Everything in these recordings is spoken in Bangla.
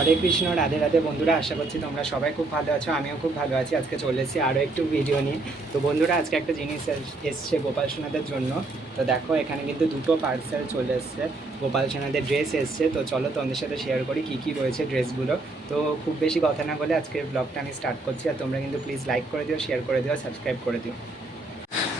হরে কৃষ্ণ, রাধে রাধে বন্ধুরা, আশা করছি তোমরা সবাই খুব ভালো আছো, আমিও খুব ভালো আছি। আজকে চলে এসেছি আরও একটু ভিডিও নিয়ে। তো বন্ধুরা, আজকে একটা জিনিস এস- এসছে গোপাল সোনাদের জন্য। তো দেখো, এখানে কিন্তু দুটো পার্সেল চলে এসছে। গোপাল সোনাদের ড্রেস এসছে। তো চলো তোমাদের সাথে শেয়ার করি কী কী রয়েছে ড্রেসগুলো তো খুব বেশি কথা না বলে আজকের ব্লগটা আমি স্টার্ট করছি। আর তোমরা কিন্তু প্লিজ লাইক করে দিও শেয়ার করে দিও সাবস্ক্রাইব করে দিও।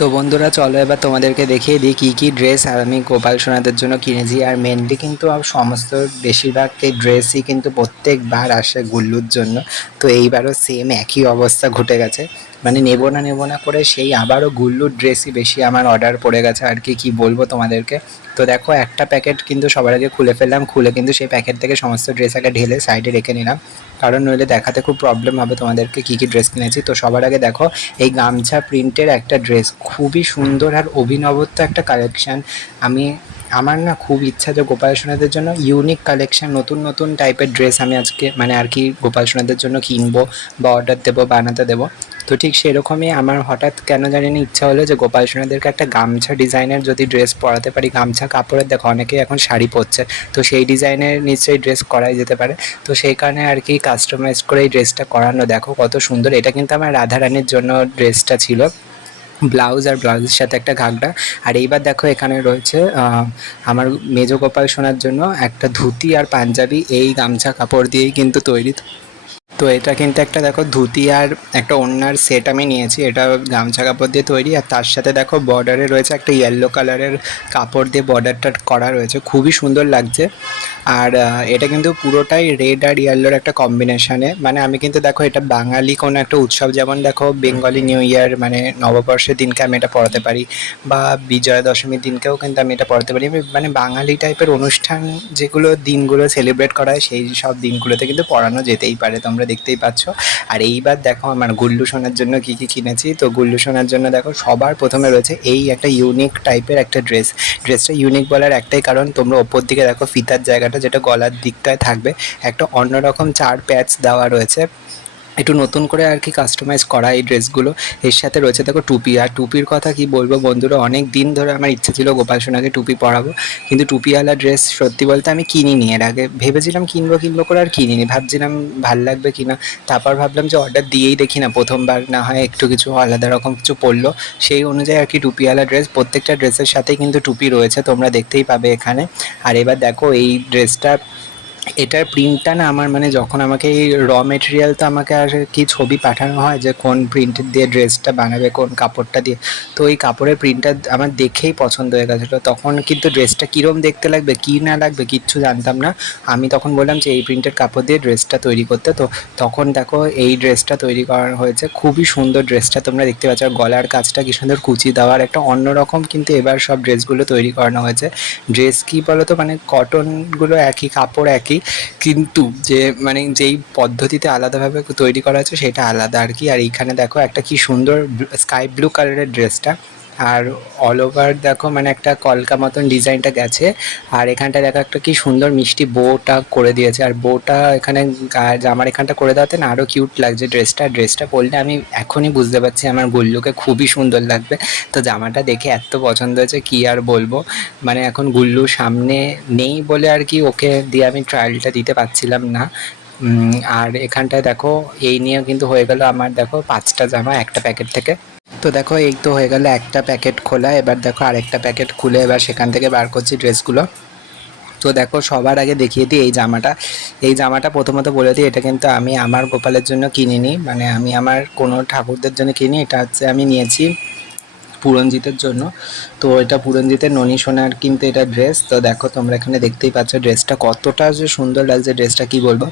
তো বন্ধুরা, চলো এবার তোমাদেরকে দেখিয়ে দিই কী কী ড্রেস আর আমি গোপাল সোনাদের জন্য কিনেছি। আর মেনলি কিন্তু সমস্ত বেশিরভাগ এই ড্রেসই কিন্তু প্রত্যেকবার আসে গুল্লুর জন্য। তো এইবারও সেম একই অবস্থা ঘটে গেছে। মানে নেব না নেব না করে সেই আবারও গুল্লুর ড্রেসই বেশি আমার অর্ডার পড়ে গেছে। আর কি, কী বলব তোমাদেরকে? তো দেখো, একটা প্যাকেট কিন্তু সবার আগে খুলে ফেললাম। খুলে কিন্তু সেই প্যাকেট থেকে সমস্ত ড্রেস আগে ঢেলে সাইডে রেখে নিলাম। কারণ নইলে দেখাতে খুব প্রবলেম হবে তোমাদেরকে কী কী ড্রেস কিনেছি। তো সবার আগে দেখো, এই গামছা প্রিন্টের একটা ড্রেস। খুবই সুন্দর আর অভিনবত্ব একটা কালেকশান আমি, আমার না খুব ইচ্ছা যে গোপাল সোনাদের জন্য ইউনিক কালেকশন নতুন নতুন টাইপের ড্রেস আমি আজকে মানে আর কি গোপাল সোনাদের জন্য কিনবো বা অর্ডার দেবো বানাতে দেবো। তো ঠিক সেরকমই আমার হঠাৎ কেন জানি না ইচ্ছা হলো যে গোপাল সোনাদেরকে একটা গামছা ডিজাইনের যদি ড্রেস পরাতে পারি, গামছা, কাপড়ের, দেখো অনেকেই এখন শাড়ি পরছে, তো সেই ডিজাইনের নিশ্চয়ই ড্রেস করাই যেতে পারে, তো সেই কারণে আর কি কাস্টমাইজ করে এই ড্রেসটা করানো। দেখো কত সুন্দর, এটা কিন্তু আমার রাধারানীর জন্য ড্রেসটা ছিল ব্লাউজ আর ব্লাউজের সাথে একটা ঘাগরা। আর এইবার দেখো এখানে রয়েছে আমার মেজো গোপাল শোনার জন্য একটা ধুতি আর পাঞ্জাবি, এই গামছা কাপড় দিয়েই কিন্তু তৈরি। তো এটা কিন্তু একটা দেখো ধুতি আর একটা ওড়নার সেট আমি নিয়েছি। এটা গামছা কাপড় দিয়ে তৈরি আর তার সাথে দেখো বর্ডারে রয়েছে একটা ইয়েলো কালারের কাপড় দিয়ে বর্ডারটা করা রয়েছে। খুবই সুন্দর লাগছে। আর এটা কিন্তু পুরোটাই রেড আর ইয়েলোর একটা কম্বিনেশনে মানে আমি কিন্তু দেখো এটা বাঙালি কোনো একটা উৎসব, যেমন দেখো বেঙ্গলি নিউ ইয়ার মানে নববর্ষের দিনকে আমি এটা পড়াতে পারি বা বিজয়া দশমীর দিনকেও কিন্তু আমি এটা পড়াতে পারি। মানে বাঙালি টাইপের অনুষ্ঠান যেগুলো দিনগুলো সেলিব্রেট করা হয়, সেই সব দিনগুলোতে কিন্তু পড়ানো যেতেই পারে, তোমরা দেখতেই পাচ্ছ। আর এইবার দেখো আমার গুল্লু সোনার জন্য কি কি কিনেছি। তো গুল্লু সোনার জন্য দেখো সবার প্রথমে রয়েছে এই একটা ইউনিক টাইপের একটা ড্রেস ড্রেসটা ইউনিক বলার একটাই কারণ, তোমরা ওপর দিকে দেখো ফিতার জায়গাটা যেটা গলার দিকটায় থাকবে একটা অন্যরকম চার প্যাচ দেওয়া রয়েছে। একটু নতুন করে আর কি কাস্টমাইজ করা এই ড্রেসগুলো। এর সাথে রয়েছে দেখো টুপি। আর টুপির কথা কি বলব বন্ধুরা, অনেক দিন ধরে আমার ইচ্ছে ছিল গোপাল সোনাকে টুপি পরাবো, কিন্তু টুপিওয়ালা ড্রেস সত্যি বলতে আমি কিনিনি এর আগে। ভেবেছিলাম কিনবো কিনবো করে আর কিনিনি। ভাবছিলাম ভালো লাগবে কিনা। তারপর ভাবলাম যে অর্ডার দিয়েই দেখি না, প্রথমবার না হয় একটু কিছু আলাদা রকম কিছু পড়ল সেই অনুযায়ী আর কি টুপিওয়ালা ড্রেস, প্রত্যেকটা ড্রেসের সাথেই কিন্তু টুপি রয়েছে, তোমরা দেখতেই পাবে এখানে। আর এবার দেখো এই ড্রেসটা এটার প্রিন্টটা না আমার মানে যখন আমাকে এই র মেটেরিয়াল তো আমাকে আর কি ছবি পাঠানো হয় যে কোন প্রিন্টের দিয়ে ড্রেসটা বানাবে, কোন কাপড়টা দিয়ে, তো এই কাপড়ের প্রিন্টটা আমার দেখেই পছন্দ হয়ে গেছিল। তখন কিন্তু ড্রেসটা কীরম দেখতে লাগবে, কী না লাগবে কিচ্ছু জানতাম না। আমি তখন বললাম যে এই প্রিন্টের কাপড় দিয়ে ড্রেসটা তৈরি করতে। তো তখন দেখো এই ড্রেসটা তৈরি করা হয়েছে। খুবই সুন্দর ড্রেসটা তোমরা দেখতে পাচ্ছ। আর গলার কাজটা কি সুন্দর কুচি দেওয়ার একটা অন্যরকম কিন্তু এবার সব ড্রেসগুলো তৈরি করানো হয়েছে। ড্রেস কী বলো তো মানে কটনগুলো একই, কাপড় একই। কিন্তু যে মানে যেই পদ্ধতিতে আলাদাভাবে তৈরি করা আছে সেটা আলাদা আর কি। আর এইখানে দেখো একটা কি সুন্দর স্কাই ব্লু কালারের ড্রেসটা আর অল ওভার দেখো মানে একটা কলকা মতন ডিজাইনটা গেছে। আর এখানটা দেখো একটা কি সুন্দর মিষ্টি বোটা করে দিয়েছে। আর বোটা এখানে জামার এখানটা করে দেওয়াতে না আরও কিউট লাগছে ড্রেসটা ড্রেসটা পরলে আমি এখনই বুঝতে পারছি আমার গুল্লুকে খুবই সুন্দর লাগবে। তো জামাটা দেখে এত পছন্দ হয়েছে, কি আর বলব? মানে এখন গুল্লু সামনে নেই বলে আর কি ওকে দিয়ে আমি ট্রায়ালটা দিতে পারছিলাম না। আর এখানটায় দেখো, এই নিয়ে কিন্তু হয়ে গেল আমার দেখো পাঁচটা জামা একটা প্যাকেট থেকে। তো দেখো, এই তো হয়ে গেল একটা প্যাকেট খোলা। এবার দেখো আরেকটা প্যাকেট খুলে এবার সেখান থেকে বার করছি ড্রেসগুলো। তো দেখো, সবার আগে দেখিয়ে দিই এই জামাটা। এই জামাটা প্রথমত বলে দিই, এটা কিন্তু আমি আমার গোপালের জন্য কিনিনি। মানে আমি আমার কোনো ঠাকুরদের জন্য কিনি, এটা হচ্ছে আমি নিয়েছি পুরঞ্জিতের জন্য। তো এটা পুরঞ্জিতের ননী সোনার কিন্তু এটা ড্রেস। তো দেখো, তোমরা এখানে দেখতেই পাচ্ছ ড্রেসটা কতটা যে সুন্দর লাগছে, ড্রেসটা কি বলব?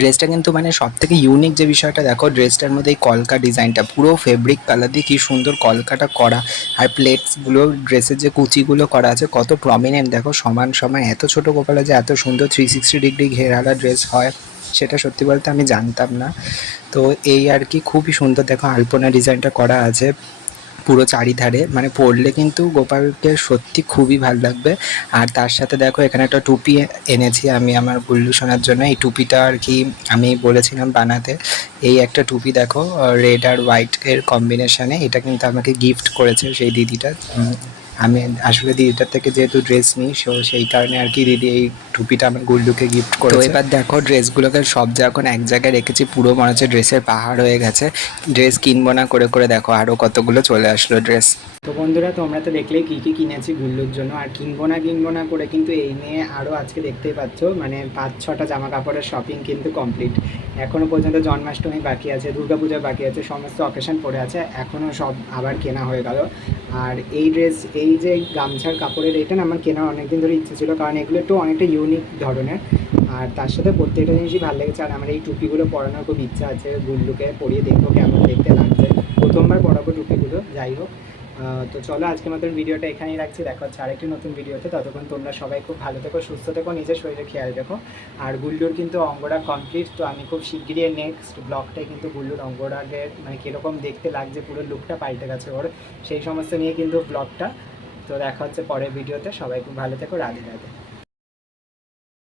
ড্রেসটা কিন্তু মানে সব থেকে ইউনিক যে বিষয়টা, দেখো ড্রেসটার মধ্যে এই কলকা ডিজাইনটা পুরো ফেব্রিক কালার দিয়ে কী সুন্দর কলকাটা করা। আর প্লেটসগুলো ড্রেসের যে কুচিগুলো করা আছে, কত প্রমিনেন্ট দেখো সমান সমান, এত ছোট কপালে যে এত সুন্দর থ্রি সিক্সটি ডিগ্রি ঘেরালা ড্রেস হয়, সেটা সত্যি বলতে আমি জানতাম না। তো এই আর কি, খুবই সুন্দর, দেখো আলপনা ডিজাইনটা করা আছে। পুরো চারিধারে মানে পড়লে কিন্তু গোপালকে সত্যি খুবই ভালো লাগবে। আর তার সাথে দেখো, এখানে একটা টুপি এনেছি আমি আমার গুল্লু শোনার জন্য। এই টুপিটা আর কি আমি বলেছিলাম বানাতে। এই একটা টুপি দেখো, রেড আর হোয়াইট এর কম্বিনেশনে এটা কিন্তু আমাকে গিফট করেছে সেই দিদিটা। আমি আসলে দিদিটার থেকে যেহেতু ড্রেস নিই সো সেই কারণে আর কি দিদি এই টুপিটা আমার গুল্লুকে গিফট করে তো এবার দেখো ড্রেসগুলোকে সব যখন এক জায়গায় রেখেছি পুরো মনে হচ্ছে ড্রেসের পাহাড় হয়ে গেছে। ড্রেস কিনবো না করে করে দেখো আরও কতগুলো চলে আসলো ড্রেস বন্ধুরা, তোমরা তো দেখলেই কী কী কিনেছি গুল্লুর জন্য। আর কিনবো না কিনবো না করে কিন্তু এই নিয়ে আরও আজকে দেখতেই পাচ্ছ। মানে পাঁচ, ছটা জামা কাপড়ের শপিং কিন্তু কমপ্লিট এখনও পর্যন্ত জন্মাষ্টমী বাকি আছে দুর্গাপূজা বাকি আছে, সমস্ত অকেশন পড়ে আছে। এখনও সব আবার কেনা হয়ে গেল। আর এই ড্রেস এই যে গামছার কাপড়ের, এটা না আমার কেনার অনেকদিন ধরে ইচ্ছে ছিল, কারণ এগুলো একটু অনেকটা ইউনিক ধরনের। আর তার সাথে প্রত্যেকটা জিনিসই ভালো লেগেছে। আর আমার এই টুপিগুলো পরানোর খুব ইচ্ছা আছে গুল্লুকে। পরিয়ে দেখব কেমন দেখতে লাগছে। প্রথমবার পরাবো টুপিগুলো, যাই হোক। তো চলো আজকে মতন ভিডিওটা এখানেই রাখছি। দেখা হচ্ছে আরেকটি নতুন ভিডিওতে। ততক্ষণ তোমরা সবাই খুব ভালো থেকো, সুস্থ থেকো, নিজের শরীরে খেয়াল রেখো। আর গুল্লুর কিন্তু অঙ্গটা কমপ্লিট তো আমি খুব শিগগিরই নেক্সট ব্লগটাই কিন্তু গুল্লুর অঙ্গরাগের মানে কীরকম দেখতে লাগছে, পুরো লুকটা পাল্টে গেছে ওর। সেই সমস্ত নিয়ে কিন্তু ব্লগটা তো দেখা হচ্ছে পরের ভিডিওতে। সবাই খুব ভালো থেকো, রাধে রাধে।